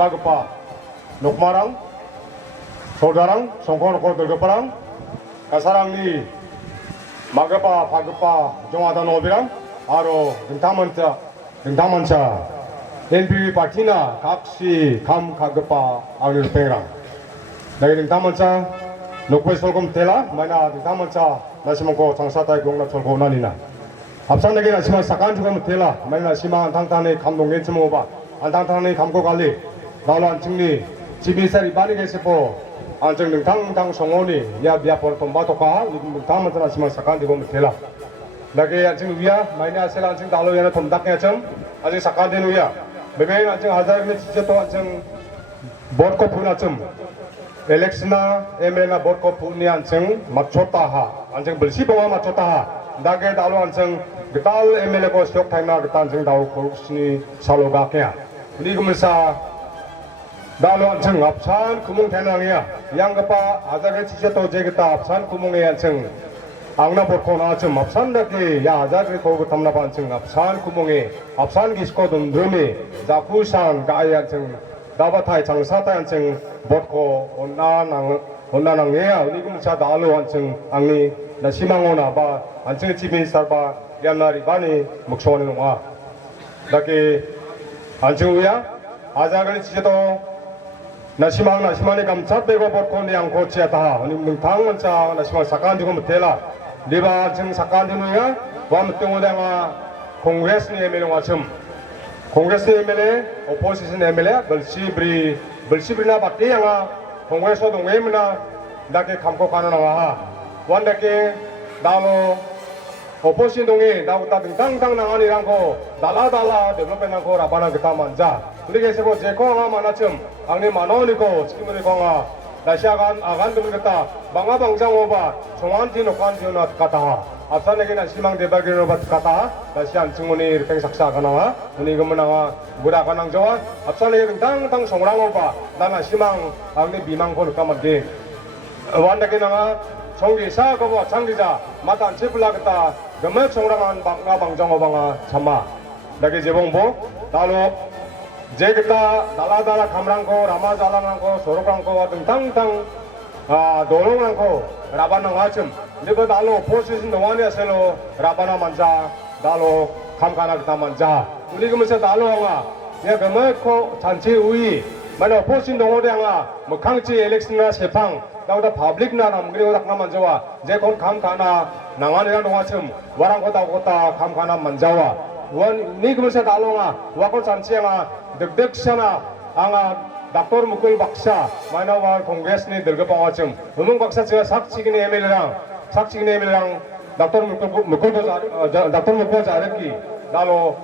bagupa nukmarang saudara songkon dergeparang kasarang ni magapa pagupa jongada nobirang aro dengtamanca NPP partina kaksi kam kagapa angir pengrang dari dengtamanca nukwe solkom tela mana dengtamanca nasimangko 장사다이 공나 철고 나니나 앞산에게 나시만 사간 주가면 tela mana nasimang antangtane 감동 겐츠모바 antangtane 감고 갈리 나란 증리 지비살이 많이 계세포 안정 당당 성원이 야 비아포 톰바토카 dengtamanca nasimang sa간 주가면 tela 나게 안정 위야 마이나 셀 안정 달로 야나 톰닥게 점 아직 사간 되는 위야 매매 안정 하자르네 진짜 또 안정 버코 부나점 Eleksina ML나 borko puni anceng macota ha anceng belsi bawa macota ha dage dalu anceng getal ML ko syok thaina getan anceng dalu korupsi saloga kya ni gumsa dalu anceng apsan kumung thainangya yang gapa azage chise to je geta apsan kumung e anceng angna borko na anceng apsan dake ya azage ko thamna pa anceng apsan kumung e apsan gisko dum drume jakusan gai anceng dabatai 장사타 안청 bodko onnanangea unikum cha dalu an청 angni na simangona ba an청 집인 살바 얀나리 바니 목소는 와 dake an청 uya ajagali chido na simani kamchat bego bodko ni angko chiata oni mungtang mancha na simang sakan jugum tela liba an청 sakan dinuya wam tungudanga kongres ni emelo wachum Kongres MLA, opposition MLA, bersibri parti yang Kongres itu mengemna, dake kamko kanan ngaha, wan dake dalu opposition donge, dalu tapi tang nangani rangko, dala development rangko rabana kita manja, jadi kesepon jeko nga manacem, angni manoni ko, skimuni ko nga, dasyakan agan dulu kita, bangga bangsang oba, songanti nokan tiona kata. 앞산에게 나시망 대박이로 받가다 다시 안승문이 이렇게 saksa ini kemenanga budak kanang jawa 앞산에게 당당 송랑 오바 나나 시망 angni bimang ko kamage wandake nanga 송기 사고와 장기자 마탄 제불라겠다 gemel 송랑한 bangga bangjang obanga sama dage jebongbo dalu jegeta dala kamrangko ramajalanangko sorokangko tang dolongrangko rabanang acem Liba dalu posisi nongani aselo rabana manja dalu kamkana kita manja. Uli kemudian dalu anga ya kemudian janji ui mana posisi nongode anga mekangci eleksina sepang dauda publik na namgri odak na manjawa jekon kamkana nangani yang nongacem warang kota kamkana manjawa. Wan ni kemudian dalu anga wakon janji anga deg sana anga Dr. Mukul Baksa mana war kongres ni dergepangacem umum baksa juga sakci gini emelrang sakcingने मिलरang Dr. Mukul Jareki dalu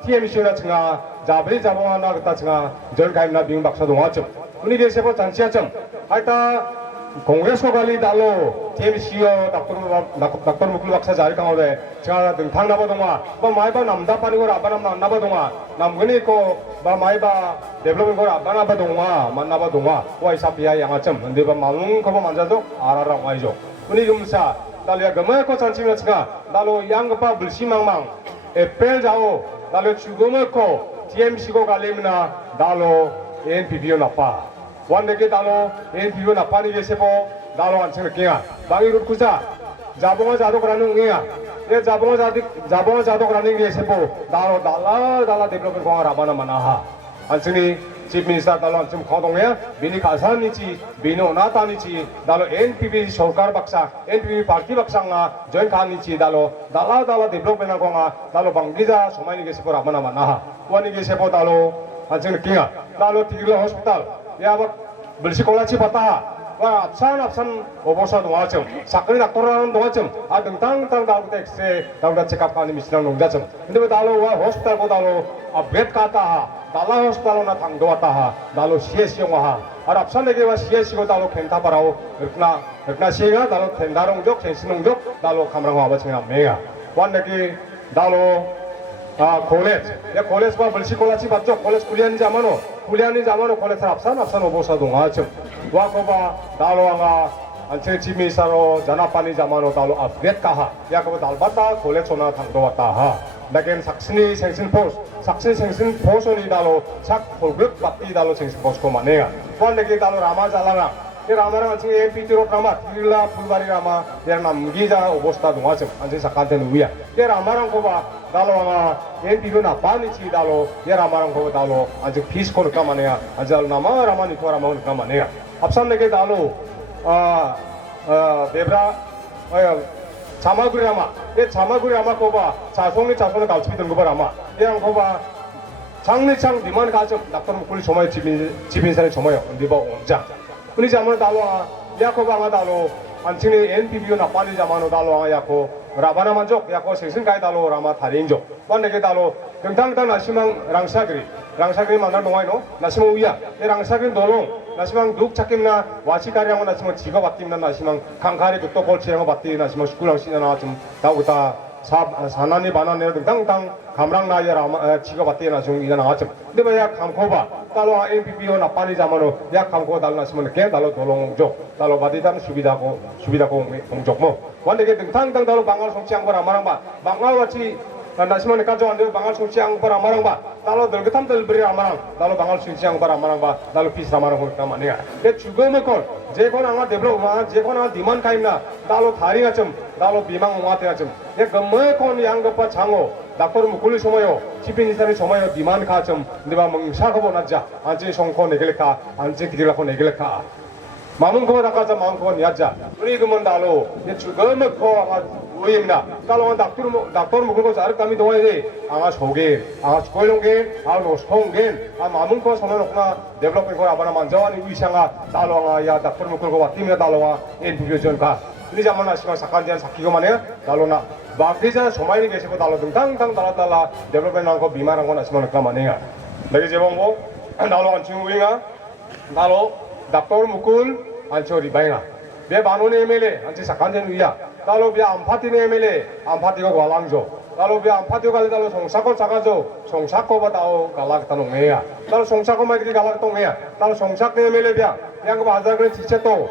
TMC na chinga jabri jabonga na gata chinga 절 가임나 빙 박사 동아점 우리 계세보 잔치아점 하이타 kongres ko kali dalu TMC요 Dr. Mukul Baksa Jareki 강호대 제가 등탕 나바동아 바 마이바 남다 파니고 라바남 나바동아 남근이 ko ba 마이바 development ko 라바 나바동아 만나바동아 와이사피아 양아점 근데 바 마웅 거바 만자도 알아라 와이죠 Uni gemsa, dalu ya gemel ko cancing nacga, dalu yang apa belsimang epel jauh, dalu cugome ko TMC ko kalimna, dalu NPP napa, wan deke dalu NPP napa ni biasepo, dalu anceng kenga, bagi rut kuza, jabonga jado keranung kenga, ya jabonga jado keranung biasepo, dalu dala development ko rabana manaha, anceng ni Chief Minister dalu ancem khodongnya, bini kasan nici, bini onata nici, dalu NPP सरकार baksa, NPP parti baksa nga, join kan nici dalu, dala development ko nga, dalu bangdija somai ni gesepo ramana mana, wani gesepo dalu anceng kinga, dalu tigla hospital, ya bak belsekolah cipata, wah absan obosa dongacem, sakri doktoran dongacem, tang dalu tekse, dalu check up kan misnang nongjacem, ini dalu wah hospital ko dalu upgrade kata dala hospital na tangdoata ha dalu CS yung ha arab sanege wa CS ko dalu kenta parao rkna singa dalu tendarong jok sensinong jok dalu kamrang wa bachinga mega wan nagi dalu college ya college ba belsi college batjo college kuliani zamano college absan obosa donga chem wa ko ba dalu anga anche chimi saro janapani zamano dalu upgrade ka ha ya ko dalbata college ona tangdoata ha Nagen saksini sengsin pos, saksini sengsin pos oni dalo sak holguk batti dalo sengsin pos ko manega. Wan lagi dalo rama jalanga. Ye rama rama cing MP tiro rama, tirila pulbari rama, ye namgi ja obosta dunga cing, anjing sakante nuya. Ye rama rang ko ba dalo ama MP do na pani ci dalo, ye rama rang ko dalo anjing peace ko ka manega, anjal nama rama ni ko rama ka manega. Apsan lagi dalo debra 자마구리 아마 예 자마구리 아마 거봐 자송이 자손을 갈치던 거봐 아마 얘랑 거봐 장례창 니만 가져 낙도는 굴 조마의 집인산의 조마요 니바 온자 우리 자만 달로아 야코바 아마 달로 안치니 NPBO 나 빨리 자만로 달로아 야코 라바나 만족 야코 생선가이 달로 라마 다린족 만내게 달로 등탕당 나시망 랑사그리 만날 동아이노 나시망 우야 예 랑사그리 노롱 나시망 룩 찾김나 와시다리하고 나시망 지가 받김나 나시망 강가리 극도 골치하고 받디 나시망 슈쿠랑 시나나 좀 나오다 사나니 바나네 등탕당 감랑 나야라 지가 받디 나시망 이나 나왔죠 근데 뭐야 감코바 달로 NPBO 나 빨리 자만로 야 감코 달로 나시망 개 달로 돌롱족 달로 받디단 수비다고 공족 뭐 완되게 등탕당 달로 방알 송치한 거라 말랑 봐 방알 같이 나시망에 가져왔는데 방알 송치한 거라 말랑 봐 달로 들그탐 들브리 아마랑 달로 방알 송치한 거라 말랑 봐 달로 피스 아마랑 홀까 마니야 내 죽음의 건 제건 아마 데블로마 제건 아마 디만 카임나 달로 다리가 좀 달로 비망 와태가 좀내 금의 건 양급과 장호 낙도를 묶을 소모요 집인 이사를 소모요 디만 가좀 내가 뭐 사고보 나자 안진 송코 내길까 안진 기들라고 내길까 마음 거 나가자 마음 거 야자 우리 그만 달로 내 죽음의 거 우임나 깔롱한 낙도를 묶을 거 자를 감이 동아야지 아가 소개 아가 골룡게 아 노스통게 아 마음 거 선언하구나 데벨롭ment 거 아바나 만져와니 위상아 달롱아 야 낙도를 묶을 거 왔디면 달롱아 엔비교 전가 우리 자만 아시마 사칸디안 사키고만 해 달로나 막대자 소마이니 계시고 달로 등당당 달라달라 데벨롭ment 한거 비만한 건 아시마 그만 해야 내게 제봉고 달로 안 친구인가 달로 낙도를 묶을 안초 리바이나 내 만원의 MLA 안치 사칸디안 위야 달로 비아 안파티네 MLA 안파티가 관랑조 달로 비아 안파티가 갈달로 송사코 작아조 송사코바 다오 갈락타노 메야 달로 송사코마 이렇게 갈락동 메야 달로 송사코 MLA 비아 yang bazaar 지체도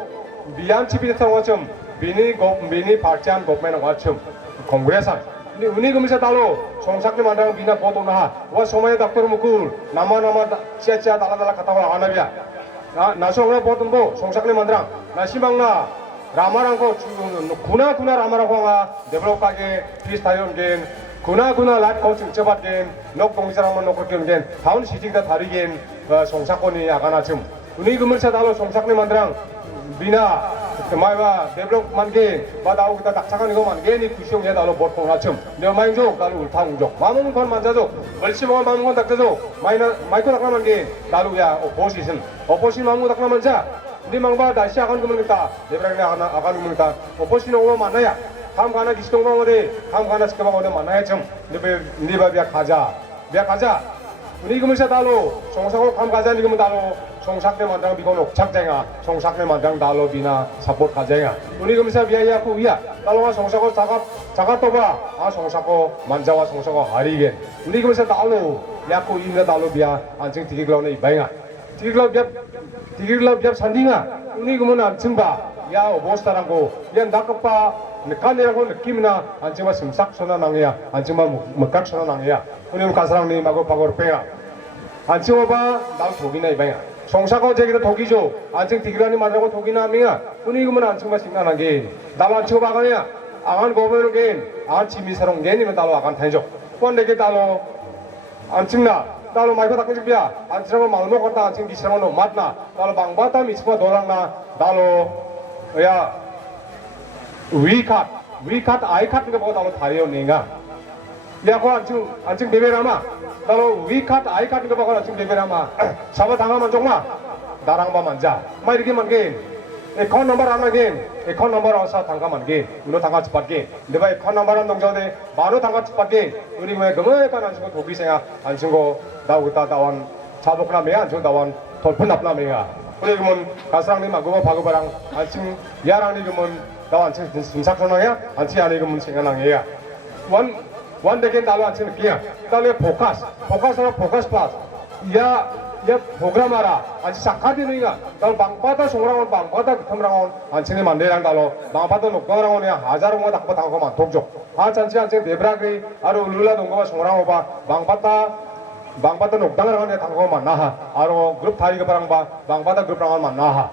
미안 집이었던 것좀 미니 파티안 government 것좀 콩그레산 근데 우리 금사 달로 송사코 만당 비나 보도나 와 소마에 닥터로 먹고 나마나마 치아치아 달라달라 갔다고 하나비야 나성나 보던보 송사코 만당 나시방나 라마랑고 구나 라마라고 가 데벨롭 가게 비슷하yon 겐 구나 라이프 코칭 접았겐 녹 동사람만 놓고 겐 다운 시직다 다르겐 송사권이 아가나 좀 우리 그물사 달로 송사권이 만드랑 비나 마이와 데벨롭 만게 바다오 기타 닥차간 이거 만게니 구시용에 달로 보통나 좀 내 마인족 달로 울타웅족 마음은 건 만자족 멀치봉한 마음은 건 닥자족 마이코 닥나 만게 달로야 오포시신 마음은 닥나 만자 우리 망바 다시 아간 그물겠다 내브랑이 아간 그물겠다 오포시는 오면 만나야 다음 가나 기시동방 어디 다음 가나 시켜방 어디 만나야 좀 니바 비야 가자 우리 그물사 달로 송사고 감 가자 니 그물 달로 송삭대 만당 비고 녹착쟁아 송삭대 만당 달로 비나 사포 가쟁아 우리 그물사 비야야 쿠위야 달로가 송사고 자가 또봐 아 송사고 만자와 송사고 하리겐 우리 그물사 달로 야쿠 이나 달로 비야 안증 디기글라네 이바잉아 디기글라 비압 산딩아 우리 그러면 안증바 야 오보스타랑고 야 나까빠 칸이라고 느낌이나 안증바 심삭 소나낭이야 안증바 먹각 소나낭이야 우리 가사랑니 마고 파고르페야 안증오바 날 독이나 이방이야 송사고 제기도 독이죠 안증 디기라니 말하고 독이나 미야 우리 그러면 안증바 심나나게 날 안증오바 가냐 아간 고베르겐 아간 지미사롱 게니면 달로 아간 탄죠 뻔내게 달로 안증나 달로 마이크 닦는 집이야 안치라고 말로 걷다 안친 기시라고 너 맞나 달로 방바타 미스마 도랑나 달로 야 위컷 아이컷 거 보고 달로 다리요 내가 야고 안친 베베라마 달로 위컷 아이컷 거 보고 안친 베베라마 사바 당하면 정마 나랑 봐 만자 마 이렇게 만게 에컨 넘버 하나겐 에컨 넘버 어서 당가만게 우리 당가 집밖에 내가 에컨 넘버 한 동전에 바로 당가 집밖에 우리 왜 그거에 관한 거 도비생아 안 쓴거 나오겠다 다원 자복나매야 안 다원 돌펀납나매야 우리 그러면 가스랑님 마고바 바고바랑 안친 야랑니 그러면 나와 안친 순삭선왕이야 안친 아니 그러면 생각랑이야 원대겐 달로 안친 비야 달로 포커스나 포커스 플러스 ya program ara anci sakadi nuinga dal bangpata songrang bangpata thamrang anchini manderang dalo bangpata nokdorang ya hajar mo dakpa tangko man tokjo ha chanchi anchi debragri aro lula dongwa songrang oba bangpata nokdangrang ne tangko man naha aro group thari ga parang ba bangpata group rang man naha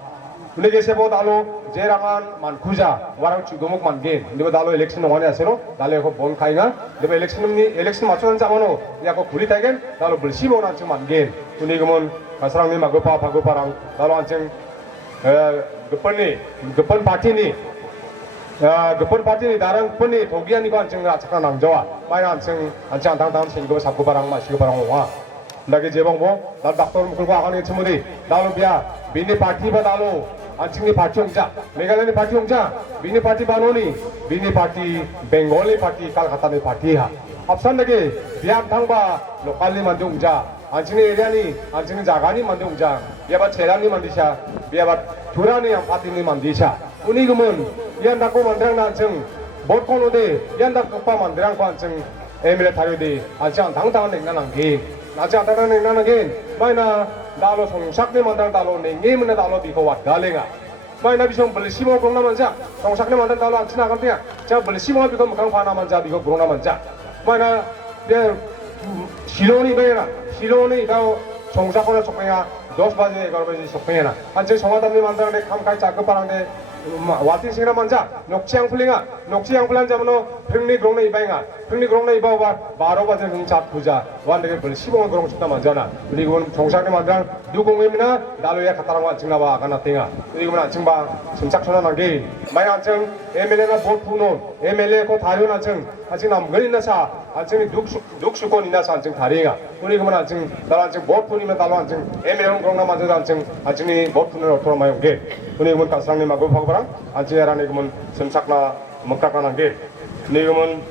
Uli gesebo dalo jerangan man kuja warang chugumuk man gen ndiba dalo election nongani asero dalo ko bon khainga ndiba election machuan jamono ya ko guri taigen dalo bulsibo nan chung man gen uli gemon kasrang ni magopa pagoparang dalo ancheng gepan party ni darang peni thogian ni ko ancheng achakna nangjawa mai ancheng tang singgo sakku barang ma sigo barang wa ndage jebong bo dal doctor mukul ko agani chumudi dalo bia bini party ba dalo anchingni party ongja meghalaya ni party ongja bini party banoni bini party bengali party kalkata ni party ha option lage biam thangba local ni mandi ongja anchingni area ni anchingni jaga ni mandi ongja biaba chera ni mandisha biaba thura ni party ni mandisha uni gumun yan dako mandrang na anching bot kono de yan dak pa mandrang ko anching emile thari de anchang thang nengna nangge nacha tang nengna nangge maina dalo songsakni mandrang dalo nengge mena dalo biko wat galenga maina bisong belsimo gongna manja songsakni mandrang dalo anchina kamtia cha belsimo biko mukang phana manja biko gongna manja maina de 실론이 다오 정사거나 속행아 10 바제 11 바제 속행이나 한체 정화담니 만다는데 감kai 작업하는데 와티싱이나 만자 녹치양 풀링 자면은 평리 그롱나 이바잉아 평리 그롱나 이바와 12 바제 흥잡 부자 완데게 벌 15원 그롱 싶다 만자나 그리고 정사게 만드는 누공임이나 나로야 카타랑 완증나봐 아가나땡아 그리고 안증바 심착천한 게 마이 안증 MLA가 보푸노 MLA 고 다른 안증 아직 남거리나사 안증이 녹수권이나사 안증 다리가 우리 그러면 안증 나라 안증 보푸니면 달로 안증 MLA 그롱나 만자 안증 안증이 보푸는 어토로 마용 게 우리 그러면 가상님하고 하고랑 안증이라는 그러면 심착나 먹다가는 게 우리 그러면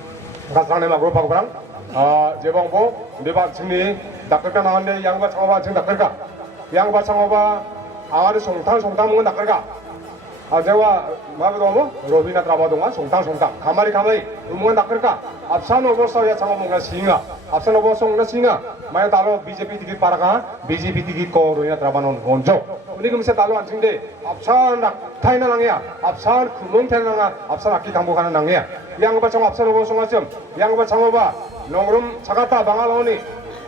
가상님하고 하고랑 제방보 내가 증리 낚을까 나왔는데 양바 창호바 지금 낚을까 양바 창호바 아가리 송탕 먹은 낚을까 제가 마비도 뭐 로비나 트라바동아 송탕 가마리 음원 낚을까 앞산 오버서야 창호 뭔가 싱아 앞산 오버서가 싱아 마야 달로 BJP 티켓 para가 BJP 티켓 거 로비나 트라바논 온조 우리 금세 달로 안 친데 앞산 타이나 낭이야 앞산 구멍 타이나 앞산 악기 당복하는 낭이야 양바 창호 앞산 오버서가 좀 양바 창호바 농름 자가타 방알오니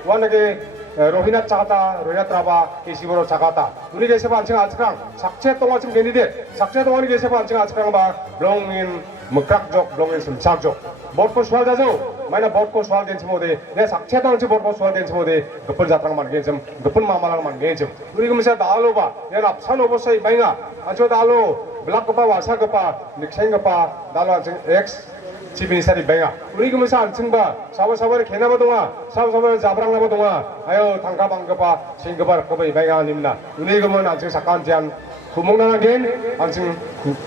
원하게 로히나 자가타 로히나 트라바 계시보로 자가타 우리 계세바 안칭 아츠랑 작체 동화 좀 되니데 작체 동화니 계세바 안칭 아츠랑 바 롱인 먹각족 롱인 심착족 버코 수활자죠 마이나 버코 수활 겐치 모데 내 작체 동치 버코 수활 겐치 모데 급분 자탕 만게 좀 급분 마마랑 만게 좀 우리 금세 달로바 내 앞산 오버서이 마이나 아저 달로 블락급바 와사급바 닉생급바 달로 안칭 X 집인사리 뱅아 우리 그러면서 안층바 사바사바를 개나마 동아 사바사바를 자브랑나마 동아 아유 당가방가바 싱가바 락가바 이뱅아 아닙니다 우리 그러면 안층 사건 제한 구멍나는 게 안층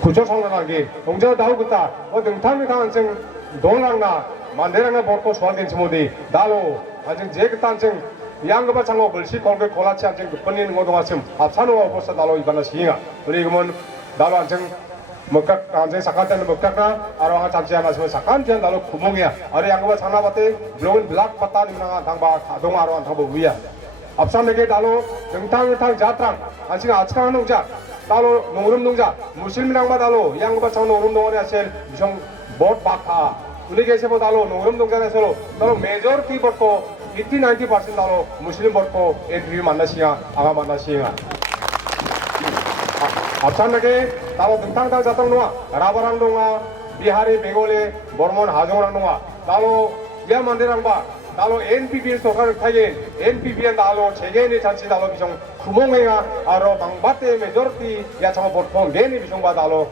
구조성나는 게 동저 나오겠다 등탕이 다 안층 동랑나 만대랑나 버코 소환된지 못해 나로 안층 제그다 안층 양가바 창호 벌시 걸게 골라치 안층 급번이는 거 동아쯤 앞산호가 벌써 나로 이반나 시잉아 우리 그러면 나로 안층 먹각 안제 사칸테는 먹각나 아로가 잠시한 하시면 사칸테는 나로 구멍이야 아래 양거바 장나바테 블로운 블락 바타 님나가 당바 가동 아로한 당보 위야 앞산에게 나로 등탕 자트랑 안치가 아치카는 농자 나로 농름 농자 무슬미랑바 나로 양거바 장 농름 농원에 하실 미성 못 바카 우리 계세보 나로 농름 농자에서 나로 메저리티 버코 80-90% 나로 무슬림 버코 엔트리 만나시야 아가 만나시야 앞산에게 나로 등탕당 자탕 농아 라바랑 농아 비하리 베골레 버몬 하종랑 농아 나로 야 만데랑 바 나로 NPB에 소가를 타게 NPB에 나로 제게니 잔치 나로 비정 구멍행아 아로 방바테 메저리티 야 창어 버폰 게니 비정 바 나로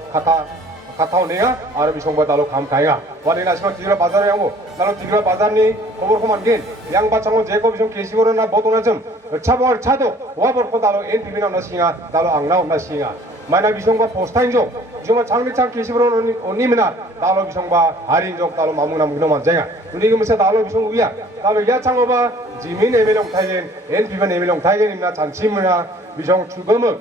카타오네야 아로 비정 바 나로 감카야 와리나 시마 디그라 바자르 양고 나로 디그라 바자르니 고버코만 겐 양바 창어 제거 비정 게시고로나 보도나 좀 차보알 차도 와버코 나로 NPB나 나싱아 나로 앙나 나싱아 마이나 비성바 포스타인족 비성바 장미창 게시브로 온님이나 달로 비성바 아린족 달로 마묵나묵노만 쟁아 우리 금세 달로 비성 위야 달로 야창어바 지민 에멜용 타이겐 엔피반 에멜용 타이겐입니다 잔치문나 비성 주금은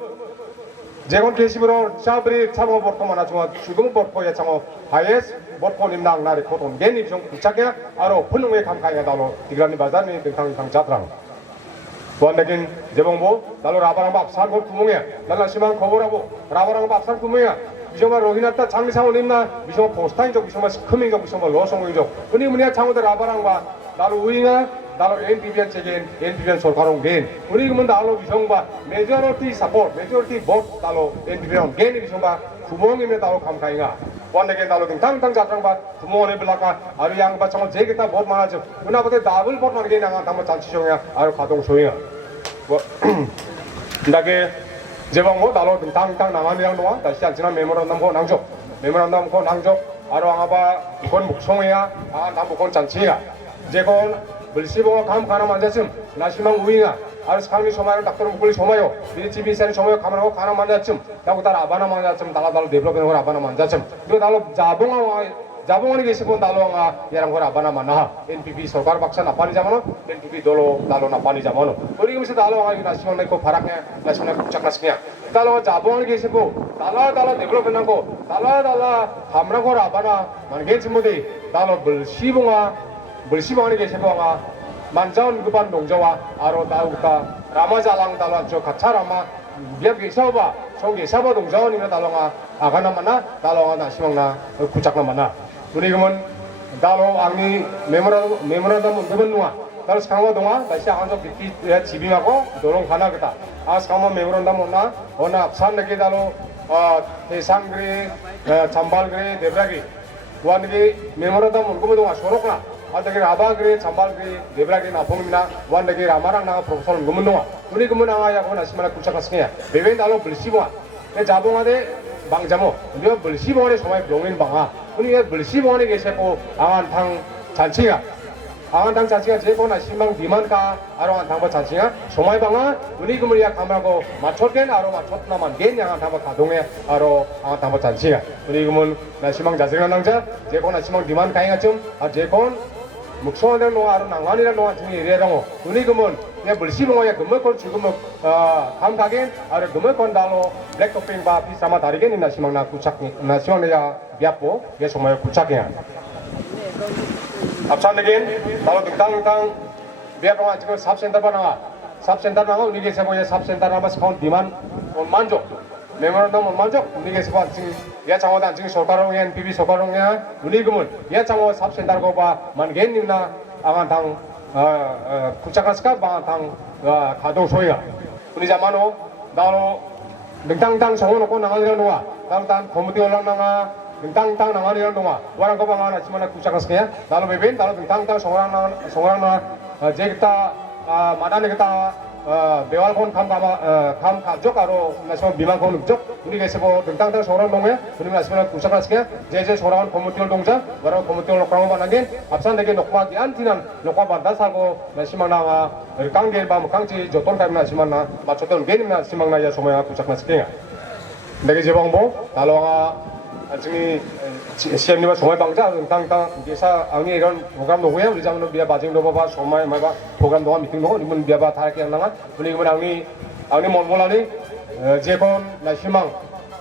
제건 게시브로 샤브리 참어 버코마나 중아 주금 버코 야창어 하이에스 버코님나 나리 코톤 겐이 비성 부착해 아로 분능의 감카이가 달로 디그라니 바자니 등탕 자트랑 원내긴 제봉보 나로 라바랑 밥산 거 구멍이야 날라 심한 거보라고 라바랑 밥산 구멍이야 미셔마 로히나타 장리상원 있나 미셔마 포스타인적 미셔마 스크밍적 미셔마 로성공적 그니 뭐냐 장어들 라바랑과 나로 우잉아 나로 NPBN 체계인 NPBN 솔가롱겐 우리 그러면 나로 미셔마 메저리티 사포트 메저리티 못 나로 NPBN 겐이 미셔마 구멍이면 나로 감가잉아 원내긴 나로 등탕탕 잡랑바 구멍에 빌라까 아루 양바 정말 제게다 못 많아져 은하보다 답을 못 많게 나가 담아 잔치종이야 아루 가동 소이야 뭐 나게 제방모 나로 등탕탕 나만이랑 놓아 다시 안지나 메모란담 고 낭족 메모란담 고 낭족 아루 angaba ikon muksongya nam bukon chanchiya jekon belsibo kam kana manjachim nasimang uinga aru skangni somayo doctor mukuli somayo bini chibi sen somayo kamano kana manjachim taku tar abana manjachim dala dal develop ngor abana manjachim do dalo jabonga jabongani gesipon dalo nga yarang ngor abana manah NPP sarkar baksa napani jamano NPP dolo dalo napani jamano ori gimse dalo nga nasimang nei ko faraknya nasimang chaknasnya dalo jabongani gesipo dala develop nangko dala hamra ngor abana mangen chimodi dalo belsibongani gesipo nga manjaon guban dongjawa aro dauka ramajalang dalo jo kacharama biar gesaba song gesaba dongjaonina dalo nga agana mana dalo nga nasimangna kuchakna mana 우리 그러면 나로 angni memorandum unduban nuwa dal skangwa donga da시 한적 비키 지빙하고 도롱 가나겠다 아 skangwa memorandum ona apsan lagi dalo 대상그리 잠발그리 데브라기 원기 memorandum unduban donga 소록나 아다기 라바그리 잠발그리 데브라기 나봉이나 원기 라마랑 나 프로포설 unduban donga 우리 그러면 나야 거나 시마나 구착하스냐 베베 달로 불시보아 내 자봉하데 방자모 우리가 불시보안에 정말 병인 방아 우리가 불시보안에 계시고 angantang 잔치가 angantang 잔치가 제거나 신방 비만가 아로한 당바 잔치가 정말 방아 우리 그물이야 감하고 맞췄겐 아로 맞췄나만 겐 양한 당바 가동에 아로 당바 잔치가 우리 그물 나 신방 잔치가 낭자 제거나 신방 비만가잉아 좀아 제건 묵소한데 노 아로 낭안이라 노한 중에 이래라고 우리 그물 내 불시봉어야 금물건 죽으면 감가겐 아래 금물건 달로 블랙토핑 바 비싸마 다리겐 있나 시망나 구착 나 시망내야 비압보 예 정말 구착이야 앞산내겐 달로 등땅땅 비압봉아 지금 삽센터 바나가 우리게 세보에 삽센터 나마 스카운 비만 만족 메모란덤 만족 우리게 세보 지금 야 장어다 지금 소가롱에 NPP 소가롱에 우리 금은 야 장어 삽센터고 봐 만겐 님나 아간당 구착하스까 방탕 가동 소야 우리 자만오 나로 능땅땅 정어놓고 나가리는 동아 나로 단 고무대 올라나가 능땅땅 나가리는 동아 와랑 거 방아 나지만 구착하스냐 나로 베벤 나로 능땅땅 송어랑 제기타 마다네기타 배활콘 감 가족 아로 나서 비만콘 쪽 우리 계세보 등땅땅 소랑 동에 우리 나서나 구착하스냐 제제 소랑 고무띠 동자 와라 고무띠 올라가고 만나게 앞산되게 녹마기 안티난 녹마 반다 사고 나시마나가 강게 밤 강지 조돈 타임 나시마나 맞췄던 게임 나시마나야 소모야 구착하스냐 내게 제방보 달로가 지금 시험님과 정말 방자 땅땅 기사 아니 이런 프로그램 노고야 우리 장로 비아 바징 노바바 소마이 마바 프로그램 노가 미팅 노고 이분 비아바 타게 한나가 우리 이분 아니 몰몰라니 제콘 나시망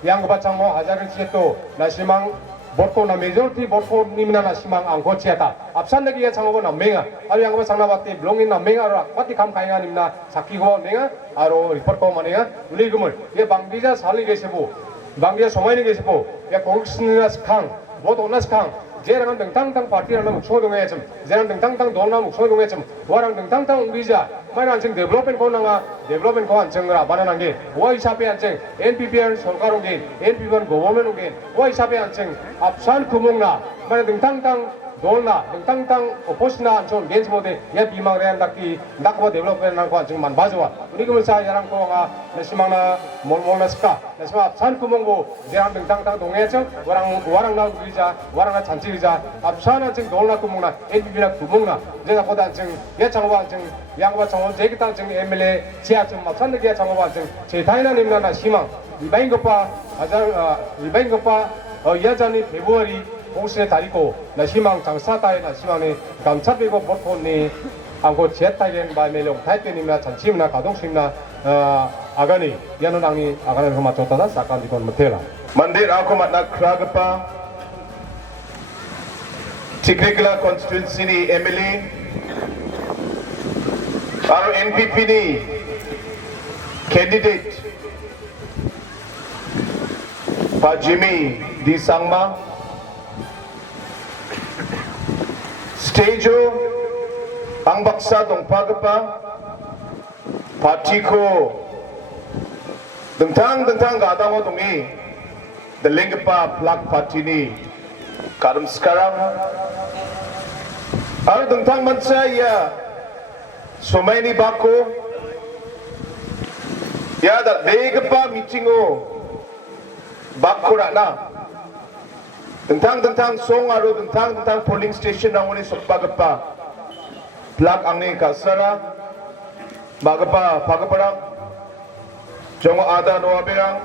양고바 창모 하자를 치또 나시망 버토 나 메조리티 버토 님나 나시망 안고 치야다 앞산내기야 창고가 남맹아 아니 양고바 상나바티 블롱인 남맹아라 파티 감 가잉아 님나 사키고 내가 아로 리포트 마네가 우리 이분 예 방비자 살리 계세보 방비자 소마이니 계세보 야 공식스나 스캉 못 온나 스캉 제랑 등땅땅 파티라는 목소동에 좀 제랑 등땅땅 돈나 목소동에 좀 와랑 등땅땅 우리자 마이나 안증 데벨롭먼트 코나가 데벨롭먼트 코 안증을 아바나는 게 와이 샤페 안증 NPPN 설가롱게 NPPN 고범면오게 와이 샤페 안증 앞산 구멍나 마이나 등땅땅 돌나 등땅땅 오포스나 안촌 겐지 모데 야 비망레안 닥기 낙고 데벨롭먼트 난코 안증 만 바주와 우리 그물사 야랑 코가 나시망나 몰몰나스카 나시마 앞산 구멍고 제랑 등땅땅 동에서 와랑 나 우리자 와랑 잔치리자 앞산 안증 돌나 구멍나 NPP나 구멍나 제가 보다 안증 야 장고 안증 양바 정원 제기땅 증 MLA 지하철 막산대기야 장어바 증 제타이나 님나나 희망 일반인 것과 일반인 것과 이하자니 페브루아리 공신에 다리고 나 희망 장사다에 나 희망에 감차비고 보통니 안고 제타이겐 바멜용 타이페님나 잔치임나 가동심나 아가니 야노낭니 아가는 그마 좋다다 사칸디건 못해라 Mandir ako matna kragapa Tigrikla constituency ni MLA Aro NPP ni candidate Pak Jimmy di Sangma stage ang baksa dong pagpa party ko dengtang gadang dongi daling pa plug party ni karam sekarang aro dengtang mansa ya sumay ni bako ya da leg pa meeting bako na dengtang song aro dengtang polling station ang uni sopagapa plug ang ni kasara pagaparang jong ada no abirang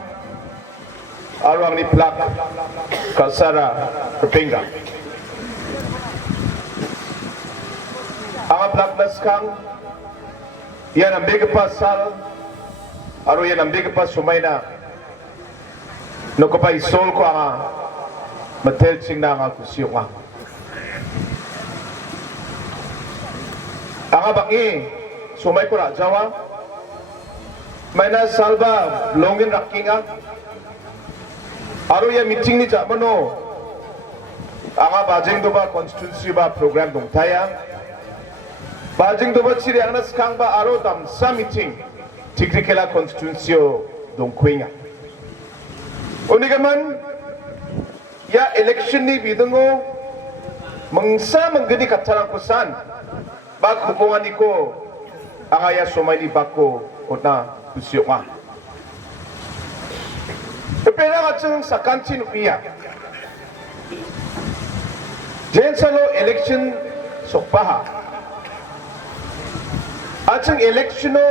aro ang ni plug kasara perpingga ang plug naskang yan ang big pasal aro yan ang big pas sumay na no ko pa isol ko ang matel sing na nga kusyo nga ang bangi sumay ko na jawa may na salba longin rakinga aro ya meeting ni jamano ang bajing do ba constituency ba program dong taya bajing do ba chiri ang naskang ba aro dam sa meeting tikrikela constituency dong kuinga unigaman ya election ni bidungo mangsa manggedi katsalang kusan bag hubungan ko ang aya sumay ni bako o na kusyo nga pera nga tsang sa kantin uya jen salo election sokpaha at tsang election o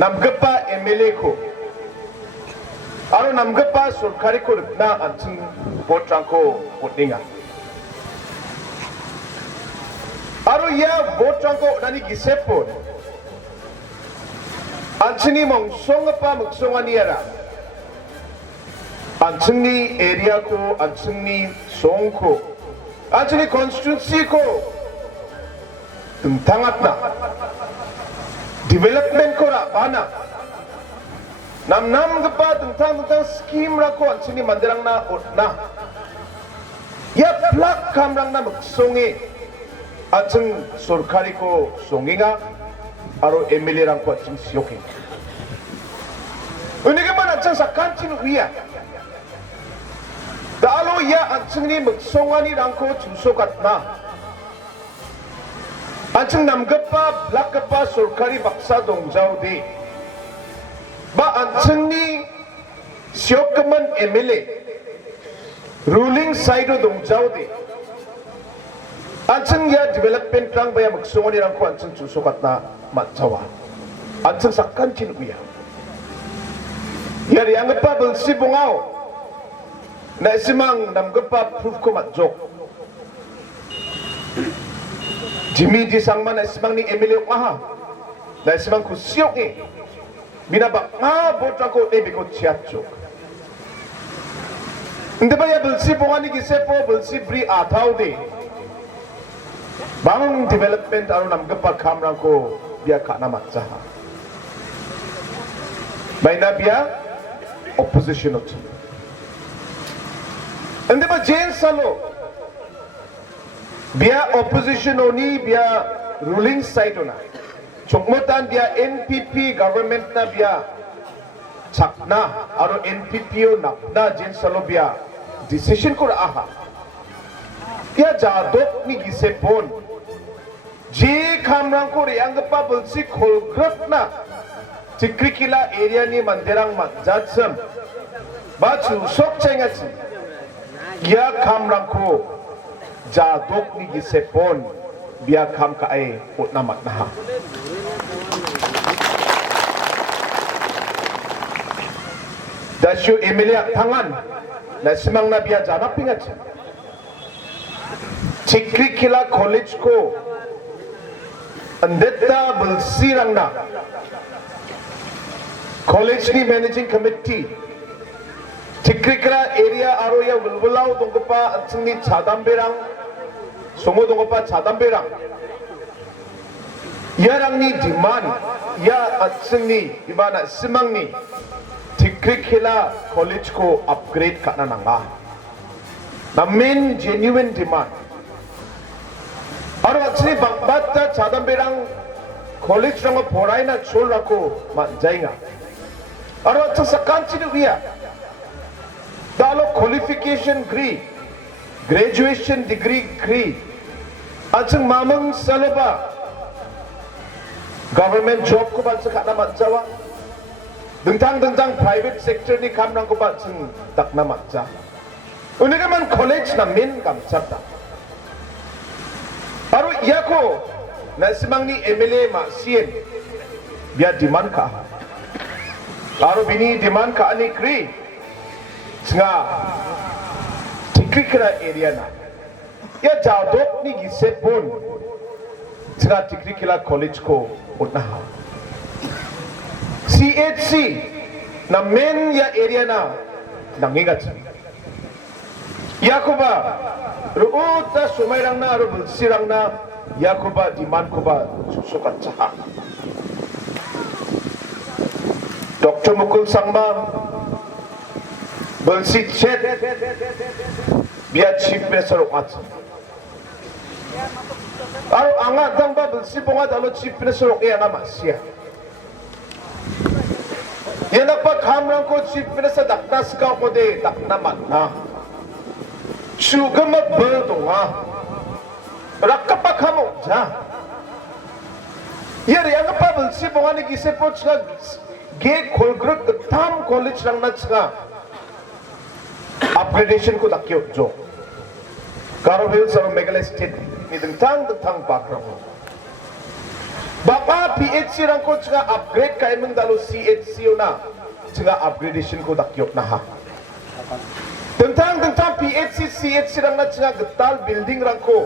namgapa MLA ko aro namgapa surkari ko na at tsang botrang ko utninga aro ya botrang ko nani gisepon anchini mongsong pa mongsongan niara anchini area ko anchini song ko anchini constituency ko tengtangat na development ko ra bana nam gapa tentang scheme ra ko anchini mandirang na na ya plak kamrang na mongsongi 아층 솔카리코 송잉아 아로 에밀리랑 과층 시오킹 은혜가만 아층 사칸친 위야 다로 야 아층니 먹송아니랑코 주소갔나 아층 남급바 블락급바 솔카리 박사 동자우디 바 아층니 시오크만 에밀리 ruling side 동자우디 안층 ya development lang baya magsungoni lang ko an층 susukat na matsawa an층 sakkan chinuya yari ang pa belsi bungaw na isimang namgapa proof ko matjok Jimmy di sangman na isimang ni Emilio Kaha na isimang kusyok binaba nga botra ko biko chiyatchok hindi ba ya belsi bunga ni gisepo belsi bri ataw di Bang development aro namgapa kamrang ko biya ka na matsaha. May na biya opposition ot. Hindi ba Jane Salo biya opposition oni biya ruling side na. Chukmutan biya NPP government na biya chakna aro NPP o na Jane Salo biya decision ko aha. Biya jadok ni gisepon Ji kamrang ko riyang pa bulsi kolgrot na tikrikila area ni mandirang matjatsam ba chusok chengat ya kamrang ko jadok ni gisepon biya kam kae ut namat naha dasyo Emilia tangan na simang na biya janap pingat tikrikila college ko Andetta Balsirang na College ni Managing Committee Tikrikra area aroya Bulbulaw dongpa at ni Chadamberang Sungo dongpa Chadamberang Yarangni demand, ya atsingni, ibana simangni, Tikrikila college ko upgrade ka na nga. Na main genuine demand. Aro atsini bangbatta chadamberang college rang poray na chol rako manjay nga. Aro atsa sa kanchini wiya. Dalo qualification degree, graduation degree degree. Atsang mamang salaba. Government job ko ba sa kanamat jawa? Dengtang private sector ni kamrang ko ba sa taknamat jawa? Unika man college na min kamsata. Aro iya ko na simang ni MLA ma sien biya demand ka. Aro bini demand ka ani kri nga tikri kira area na. Ya jawdok ni gisep pun nga tikri kila college ko unaha. CHC na main ya area na nangingat. Yakuba ruuta sumayrang na ro sirang na Yakuba demand ko ba susukat sa Dr. Mukul Sangma Belsi Chet biya chief minister at aro anga dang ba belsi bunga dalo chief minister okay anga masya yan pa kamrang ko chief minister daknas ka ko de daknaman na Sugama berdunga, rakapa kamu ja. Yari ang pabel si bungani gisepot nga gate kolgrut tam college lang na nga upgradation ko dakyo jo. Karo Hills sa Meghalaya State ni dentang background. Baka PHC lang ko nga upgrade kay mong dalo CHC na nga upgradation ko dakyo na ha. Tentang PHC, CHC lang na siya getal building lang ko.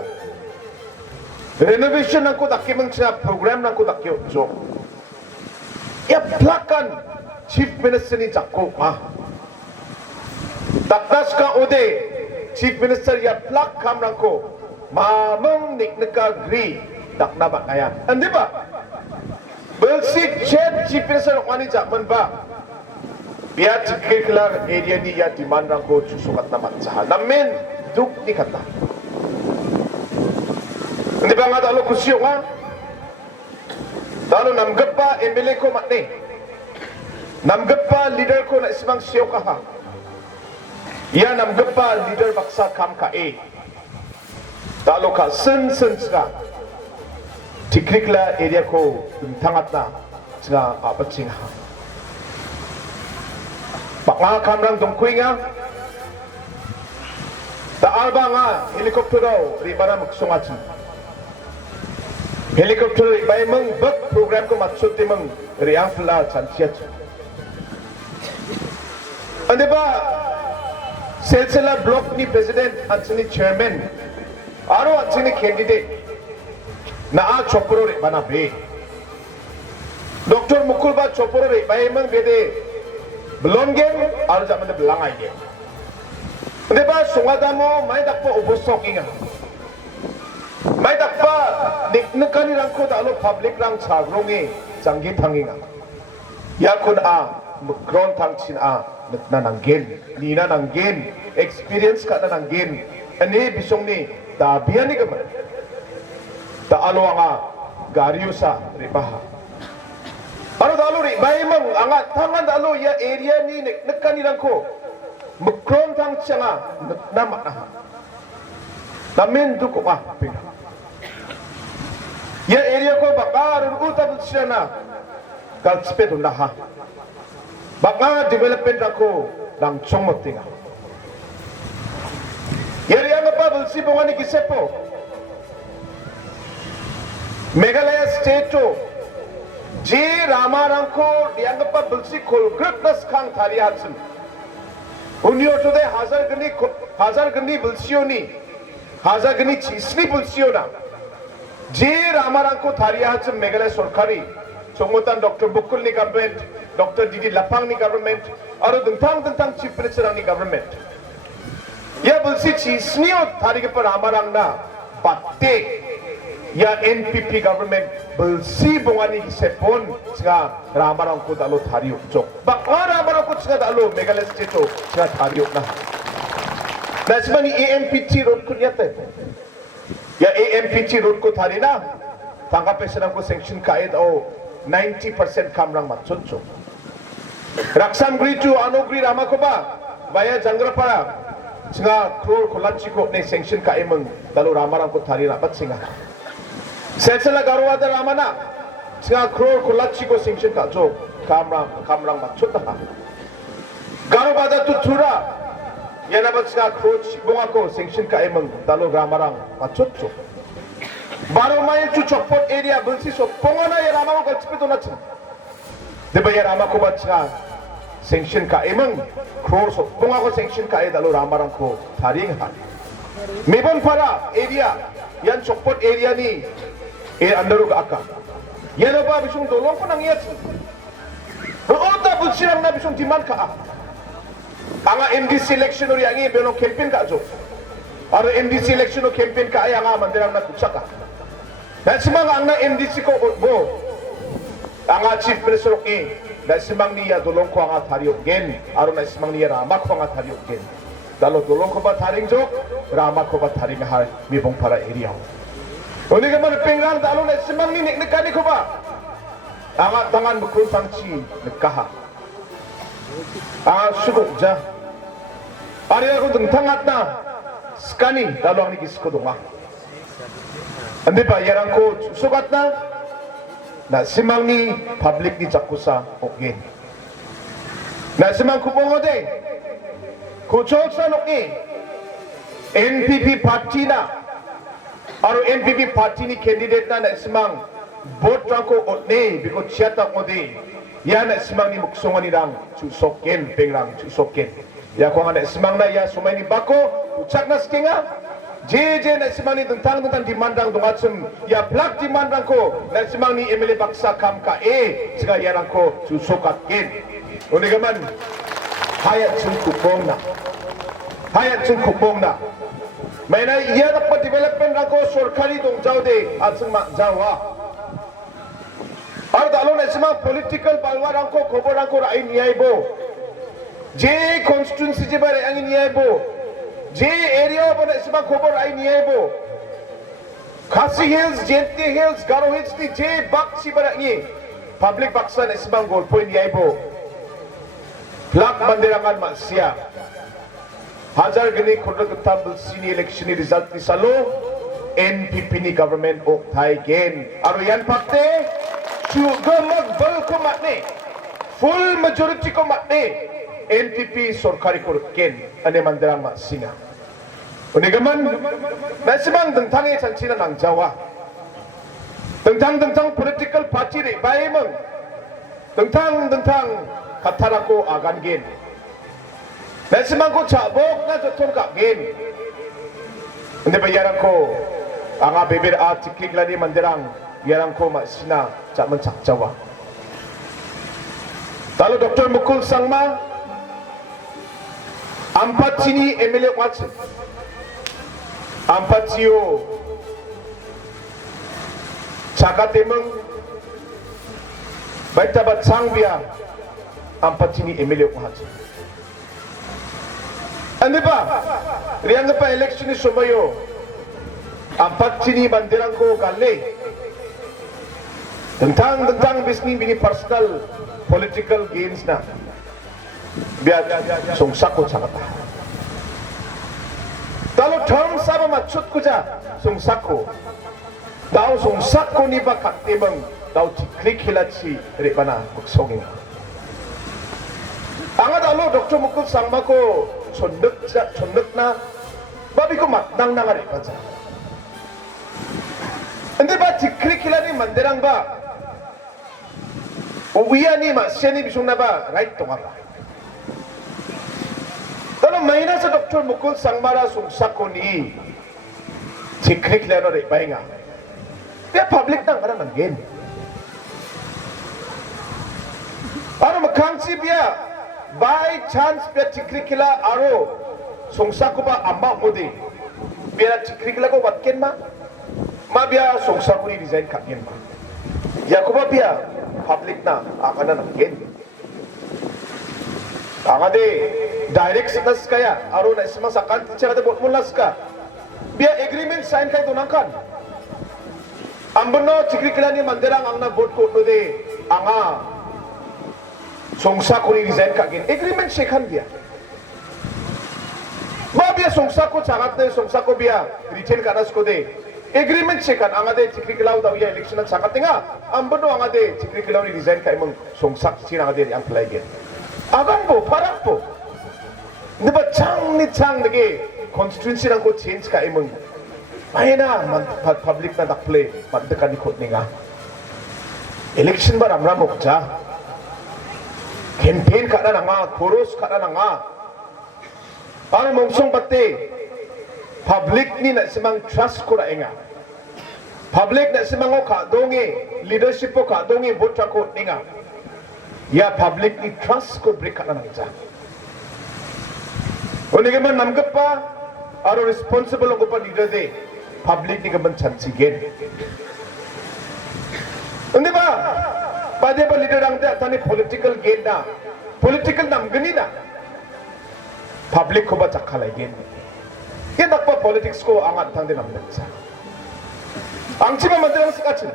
Renovation lang ko daki mang siya program lang ko daki jo. Ya plakan Chief Minister ni Jakko ha. Takdas ka ode Chief Minister ya plak kam lang ko. Mamang niknaka gri dakna ba kaya. Andi ba? Belsi Chief Minister wani jakman ba? Biya tikiklar area ni ya demand rang ko susukat na matsahan. Namin duk ni kata. Hindi ba nga dalo kusyo nga? Dalo namgapa MLA ko matne. Namgapa leader ko na ismang siyo ka ha. Ya namgapa leader baksa kam ka e. Dalo ka sen ka. Tikiklar area ko tangat na nga apatsing ha. Baka kamrang dungkuy nga taal ba nga helikopter daw di ba na magsungat helikopter ba mang bag program ko maksud di mang riyang pala chansiyat andi ba silsila block ni president at sini chairman aro at sini candidate na a chopro ri ba na be Dr. Mukul ba chopro ri ba mang bede belum game, harus zaman belang aja. Tapi pas sungadamu, mai dakpa ubusok inga. Mai dakpa nekani rangko dalo public rang chagrungi janggit hanginga. Ya kun a mukron tang chin a na nanggen, nina nanggen, experience ka na nanggen. Ani bisong ni tabian ni kaman. Ta alo anga gariusa ripaha. Ano dalo ri baimang angat tangan dalo ya area ni nekanilang ko mukron tang changa nama na namin du ko pina ya area ko bakar utab siya na kalspet na ha baka development ako ng chongmotinga ya area nga pa bulsi bongani kisepo Meghalaya State to J. Ramarangko dianggap belsi kolgret nas kang thariatsen. Unio to de hazar gani belsioni, hazar gani chisni belsiona. J. Ramarangko thariatsen Meghalaya Sarkari, Chongmotan Dr. Bukul ni government, Dr. Didi Lapang ni government, aro dentang chief minister ni government. Ya belsi chisni o thari ke par Ramarang na batte ya NPP government belsi bongani sepon singa ramarang ko dalo thariuk jok bakwa ramarang ko singa dalo Meghalaya state to singa thariuk na nasmani AMPT road ko yate ya AMPT road ko tharina tangka pesenang ko sanction kaid o 90% kamrang matchotcho Raksam Gri to Anogri Ramakoba via Jangrapara singa crore kolachiko ne sanction ka emang dalo ramarang ko thari rapat singa Setsela Garwada Ramana singa crore kolachiko sanction ka jo kamrang matchota Garwada to Tura yanabat singa crore bongako sanction ka emang dalo ramarang matchotcho Baro mail to Chokpot area bulsi so pongana ya ramako galchipito nachin Deba ya ramako batsinga sanction ka emang crore so pongako sanction ka dalo ramarang ko tharing ha Mebon para area yan Chokpot area ni andaro ka aka yan ba bisung dolong ko nang yat Roota bulsirang na bisung demand ka anga MDC election ori angi beno campaign ka jo aro MDC election o campaign ka ay anga mandirang na kutsaka Nasimang ang na MDC ko mo anga chief minister ni nasimang niya dolong ko anga thariok gen aro nasimang niya rama ko anga thariok gen dalo dolong ko ba tharing jok rama ko ba tharing har mibong para area oni ka man pengrang dalo nasimang ni nekani ko ba anga tangan mukun tangchi nekaha anga sugok ja ari ako dengtangat na skani dalo ang nikis ko donga Andi ba yarang ko sugat na simang ni public ni Jakusa okay na simang kupong ode kuchok sa noki NPP party na aro NPP party ni candidate na simang vote rangko otne because siyata ode yan na simang ni muksongan nirang susoken pengrang susoken ya ko nga na simang na ya sumay ni bako uchak na skinga JJ na simang ni tentang dimandang dungatsum ya plak dimandang ko na simang ni Emily Baksa kam ka siga yarang ko susukat kin unigaman hayat sun kupong na may na iyanak pa development ako sorkari dong jaw de at sumang jawa ar dalo na simang political balwarang ko koborang ko rain niyay bo J constituency jibare ang niyay bo J area bo na isang khobor ay niyebo Khasi Hills, Jente Hills, Garo Hills ni J Baksi barangi public baksa na isang golpo niyebo Plak mandirangan masya Hajar gani khurda kutabel sini election ni result ni salo NPP ni government o thai gen aro yan pakte chugamag bal ko matne full majority ko matne NPP sorkari korken ane mandirang masinga. Unigaman nasimang dengtangi chanchina nang Jawa. Dengtang political party ni baimang. Dengtang katarako agan gen. Nasimang ko chabok na jotor ka gen. Hindi ba yarang ko anga bebir tiklik lani mandirang yarang ko masina chaman chak Jawa. Talo Dr. Mukul Sangma Ampat sini MLA Watson Ampat siyo Cakatemeng Baik tabat sangbia Ampat sini MLA Watson Andi ba Riang pa election ni Sumayo Ampat sini bandirang ko kali Tentang bisnis bini personal political gains na biar sungsakut sakata. Kalau term sama maksud kuja sungsako. Tahu sungsako ni bakat emang tahu ciklik hilat si ripana buksongin. Angkat alo Dr. Mukul Sangmako condek na babi ko matang na ngari paja. Hindi ba ciklik hilat ni mandirang ba? Uwiya ni masya ni bisung na ba right to ngapa? Kalau mainan sa Dr. Mukul Sangmara sungsako ni ciklik leno rin bahinga. Dia public nang karang nangin. Ano makangsi biya by chance biya ciklik kila aro sungsako ba amma mo di. Biya ciklik kila ko watkin ma. Mabia songsakuni design kakin ba. Yakuba biya public na akana nanggen. Angade direct sinas kaya aro na isma sakan tichara de bot mulas ka. Biya agreement sign kay tunangkan. Ambono chikri kilani manderang angna vote ko no de anga songsakuni design kakin agreement shekhan biya. Mabia songsako chagat de songsako biya retain kanas ko de agreement sekan angade chikri kilau dawiya election at sakatinga ambono angade chikri kilau ni design kay mong songsak sina angade ang play gen agang po parang po di ba chang ni chang nage constituency lang ko change kay mong ay na public na dakplay magdekan ni kot nga election ba ramram okja campaign ka na nga chorus ka na nga ang mongsong pati public ni na simang trust ko na inga. Public na simang o kadongi, leadership ko kadongi, botra ko inga. Ya public ni trust ko break ka na nang dyan. Kung hindi ka man namgap pa, aro responsible ako pa leader de, public ni ka man chansigin. Hindi ba? Pwede ba leader ang dyan, tani political gain na, political namgani na, public ko ba tsakalay gain? Yan nakpa politics ko ang atang din ang bansa. Ang chima mandirang sikachin.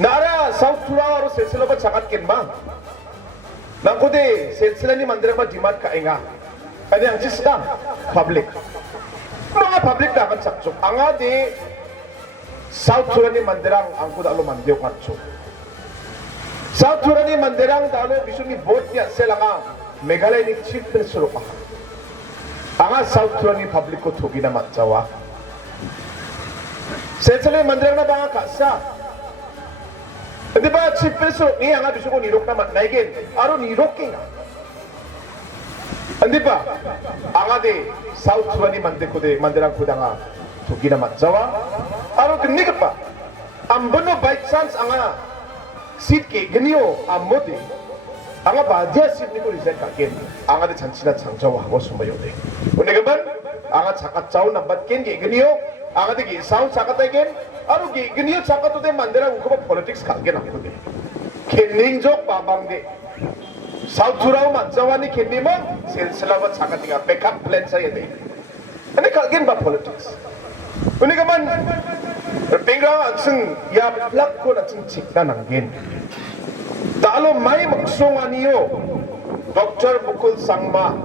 Nara South Tura aro silsila ba sakat kinma. Nang kude silsila ni mandirang ba demand ka inga. Kani ang chista public. Mga public na kan sakchok. Anga di South Tura ni mandirang ang kuda alo mandiyo katchok. South Tura ni mandirang dalo bisu ni vote niya sila nga Meghalaya ni chief minister pa. Anga South Tura ni public ko tugi na matjawa. Sensala mandirang na ba nga kasa? Di ba chief minister ni anga bisu ko nirok na matnaigin. Aro nirok nga. Di ba? Anga de South Tura ni mandirang ko da nga tugi na matjawa. Aro kini ka pa. Ambono by chance anga seat ke ganiyo amodi. Anga badia seat ni ko resign kakin. Anga de chanchina changjawa hago sumayo de. Unegaman anga chakat chau nambat ken ge ganiyo anga de ge sound chakat again aru ge ganiyo chakat to de mandera uko politics kalgen ako de. Kening jok babang de. South Turao manjawani kendi mo silsila ba chakat ga backup plan sa de. Ani kalgen ba politics. Unegaman pingra angseng ya plak ko na chikna nanggen. Dalo may magsong aniyo Dr. Mukul Sangma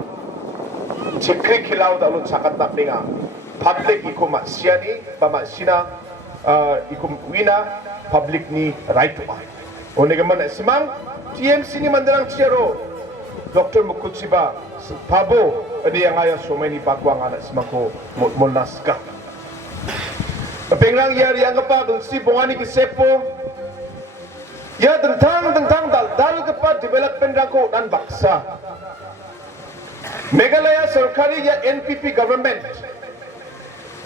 chikri kilaw dalo sakat naplinga public iko masyani pamasina iko wina public ni right to buy onegaman simang TMC ni mandarang chero Dr. Mukul Siba pabo adi yang ayo so many bagwang anak simang ko molnaska pengrang yari ang kapag si bongani kisepo ya tentang dal kepada development rako dan baksa. Meghalaya Sarkari ya NPP government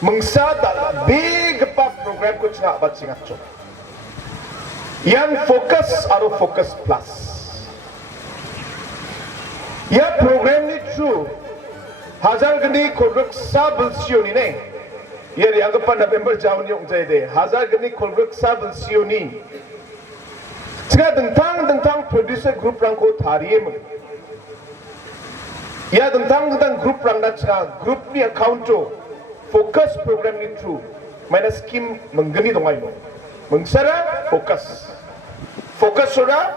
mengsadal big pa program ko nga abat singat chok. Yang fokus aro fokus plus. Ya program ni true. Hazar gani koruk sabel sioni ne. Ya dianggap November jauh ni ong jayde. Hazar gani koruk sabel sioni. Jika tentang producer group rangko thariye mung, ya tentang group rangda jika group ni account to focus program ni true, mana scheme menggeni dongai mo, mengsara fokus sura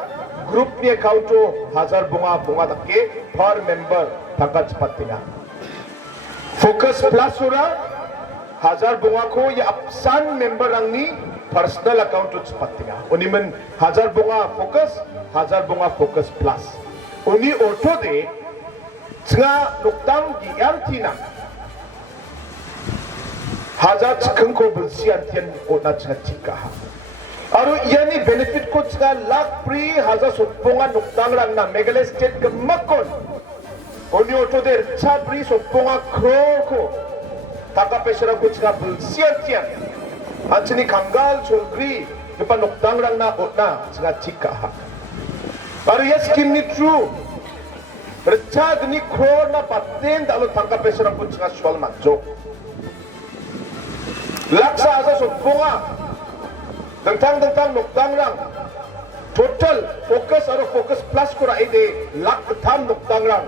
group ni account to 1000 bunga takke per member tangkat cepat tinggal. Fokus plus sura 1000 bunga ko ya absan member rang ni personal account to cepat tinggal. Oni men 1000 bunga fokus plus. Oni auto de cenga nuktang giyanti na 1000 cekeng ko bersian tian ona cenga tika. Aru iya ni benefit ko cenga lak pri 1000 sopongan nuktang lang na Meghalaya state kemakon. Oni auto de cabri sopongan crore ko taka pesera ko cenga bersian tian. Anjani kanggal chogri depan noktang rang na otna cenga cika hak. Baru ya skin ni true. Recag ni crore na paten dalo tangka pesera pun cenga soal majok. laksa asa sotponga dengtang nokdangrang total fokus aro fokus plus ko ra ide lak tham nokdangrang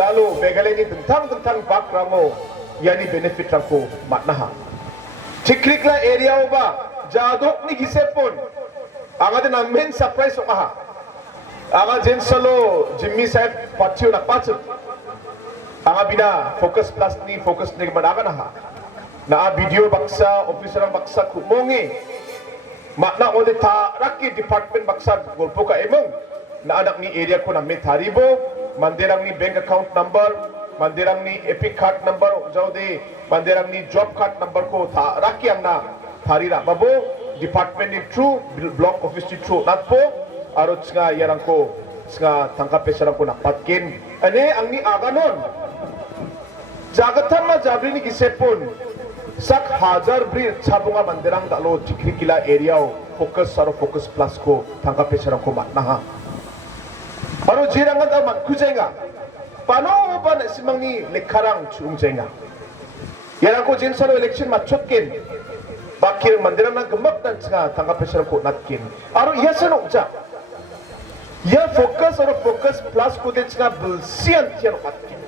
dalu Meghalaya ni dengtang bakrango yani benefit rangko matnaha chikrikla area ba jadok ni gisepon anga de main surprise okaha anga jensalo Jimmy sahib pathiu na pachu anga bina focus plus ni managa na ha na video baksa officer ang baksa kumongi makna ode ta raki department baksa golpo ka emong na anak ni area ko na metaribo mandirang ni bank account number mandirang ni epic card number jaude mandirang ni job card number ko ta raki ang na tharira babo department ni true block office ni true not po arot nga yarang ko nga tangkap pesarang ko napatkin ane ang ni aganon jagatan ma jabri ni gisepon sak hajar bri chabunga mandirang dalo chikrikila area focus plus ko tangkap pesarang ko matnaha aro jirangan da man kujenga pano ba na simang ni lekharang chungjenga yarang ko jinsalo election matchotkin bakir mandirang na gemak dan nga tangkap pesarang ko natkin aro yasan okja ya focus plus ko de nga belsian tiar matkin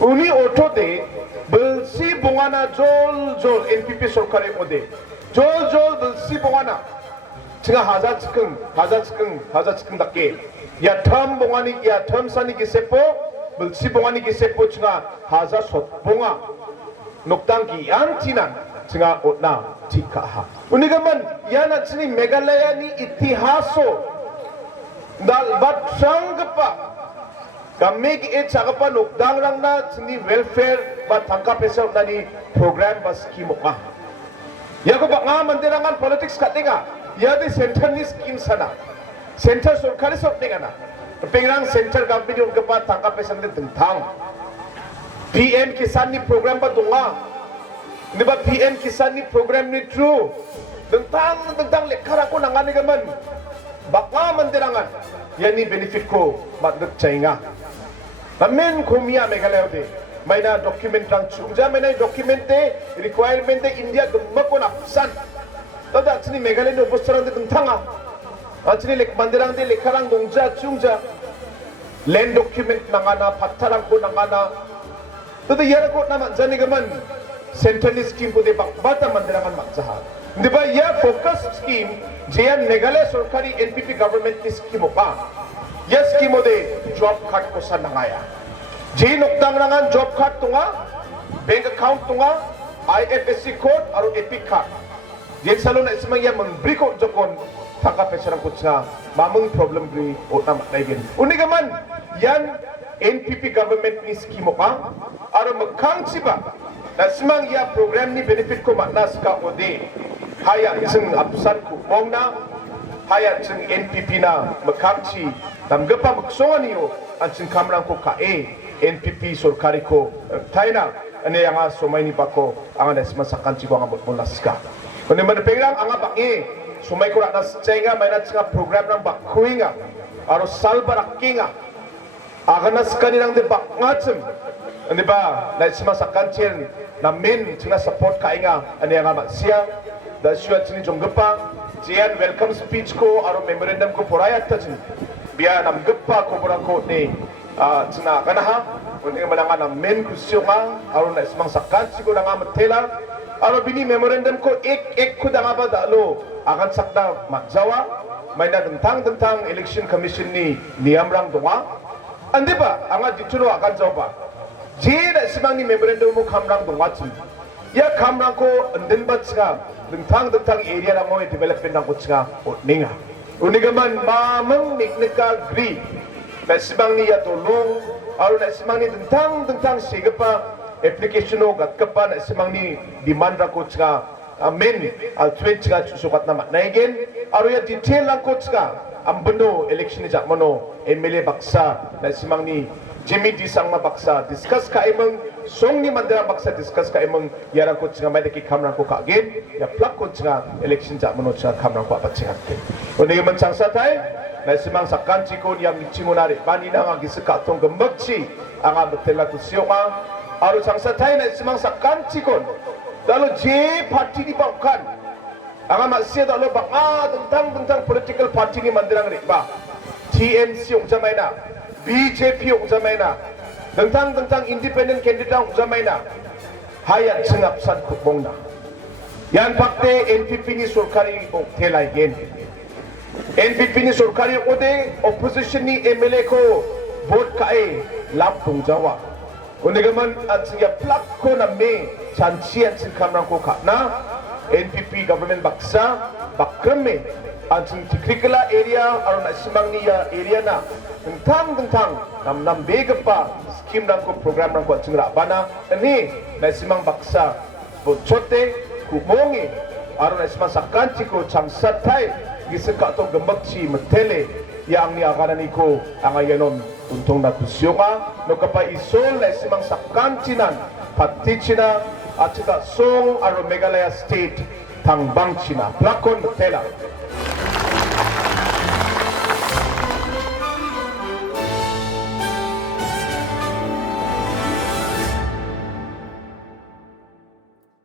uni auto de belsi bungana jol NPP sorkare ode jol belsi bungana nga haza cikeng dakke ya term bungani ya term sani gisepo belsi bungani gisepo nga haza sot bunga nokdang gi antinan nga otna tikaha uni gaman yana chini Meghalaya ni itihaso dal batrang pa kami ki chagapa nokdang rang na sini welfare ba tangka pesa na ni program ba scheme ka ya ko ba nga mandirangan politics katinga ya di center ni scheme sana center sarkari sok tinga na pengrang center government yung kapa tangka pesa na tentang PM Kisan ni program ba dunga di ba PM Kisan ni program ni true tentang lekara ko nangani gaman baka mandirangan yan ni benefit ko matnag chainga amen kumia Meghalaya de may na document lang chungja may na document de requirement de India gumako na apsan tada chini Meghalaya no bostarang de tanga chini lek mandirang de lekharang dongja chungja land document nangana pattarang ko nangana tada yara ko na jani gaman central scheme ko de bakbata mandirangan magjaha di ba ya focus scheme jian Meghalaya sarkari NPP government ni scheme pa ya scheme de job card ko sa nangaya ji nokdang rangan job card tunga bank account tunga IFSC code aro epic card yen salo na ismang ya mangbriko jokon taka pesarang kutsa mamang problem bri o na matnaigin unigaman yan NPP government ni scheme pa aro magkang siba na ismang ya program ni benefit ko matnas ka ode haya isang absan ko mong na haya isang NPP na magkaksi damgapa magsongan niyo ang isang kamrang ko kae NPP sorkari ko tayo na ane nga sumay ni Bako ang nasmasakan si ko ang mulas ka kundi man pengrang ang baki sumay ko na nga may nga program ng bakuwi nga aro salbaraki nga aganas kanilang di bakngatsem di ba nasmasakan siya na min nga support ka nga ane nga magsiyang da siya sini jonggapa jian welcome speech ko aro memorandum ko porayat ta sin biya namgapa ko burang ko ni sina kanaha kundi malanga na men kusyo nga aro na ismang sakan sigo na nga matela aro bini memorandum ko ek ko da nga ba dalo akan sakda magjawa may na dentang election commission ni niyamrang dunga andi ba anga ditulo akan jawa ba jida ismang ni memorandum mo kamrang dunga chim ya kamrang ko anden ba tsga dentang area na mo development ng kutsga otninga unigaman mamang niknika gri na ismang niya tulong aro na ismang ni dentang sigapa application o gatkapa na ismang ni demand ra kutsga amen al tweet nga susukat na matnaigin aro ya detail lang kutsga ang beno election ni jakmano MLA baksa na ismang ni Jimmy Disang mabaksa discuss ka imong song ni Mandela baksa discuss ka imong yarang ko nga may daki kamrang ko kaagin ya plak ko nga election ja manot sa kamrang ko apat sihat ke uni man sang satay na simang sakkan chiko yang chimunari panina nga gisaka tong gembekchi anga betela kusyo nga aro sang satay na simang sakkan chiko Lalu J parti ni bahkan ang masih tak lo baka tentang political party ni mandirang riba TMC ungsamay na BJP ungsamay na tentang independent candidate ungsamay na hayat sengapsan kubong na yan pakte NPP ni surkari telay gen NPP ni surkari ode opposition ni MLA ko vote kae lampung Jawa kundi gaman at siya plak ko na may chansiyan sin kamrang ko ka na NPP government baksa bakreme ang sin tikrikala area aron na simang niya area na tentang nam bega pa scheme lang ko program lang ko at singra bana ani na simang baksa botsote kumongi aron na simang sakanti ko changsatay gisaka to gambagsi matele yang ni akanan ko ang ayanon untong natusyonga no kapaisol na simang sakantinan patichina at saka song aro Meghalaya State tangbang China plakon tela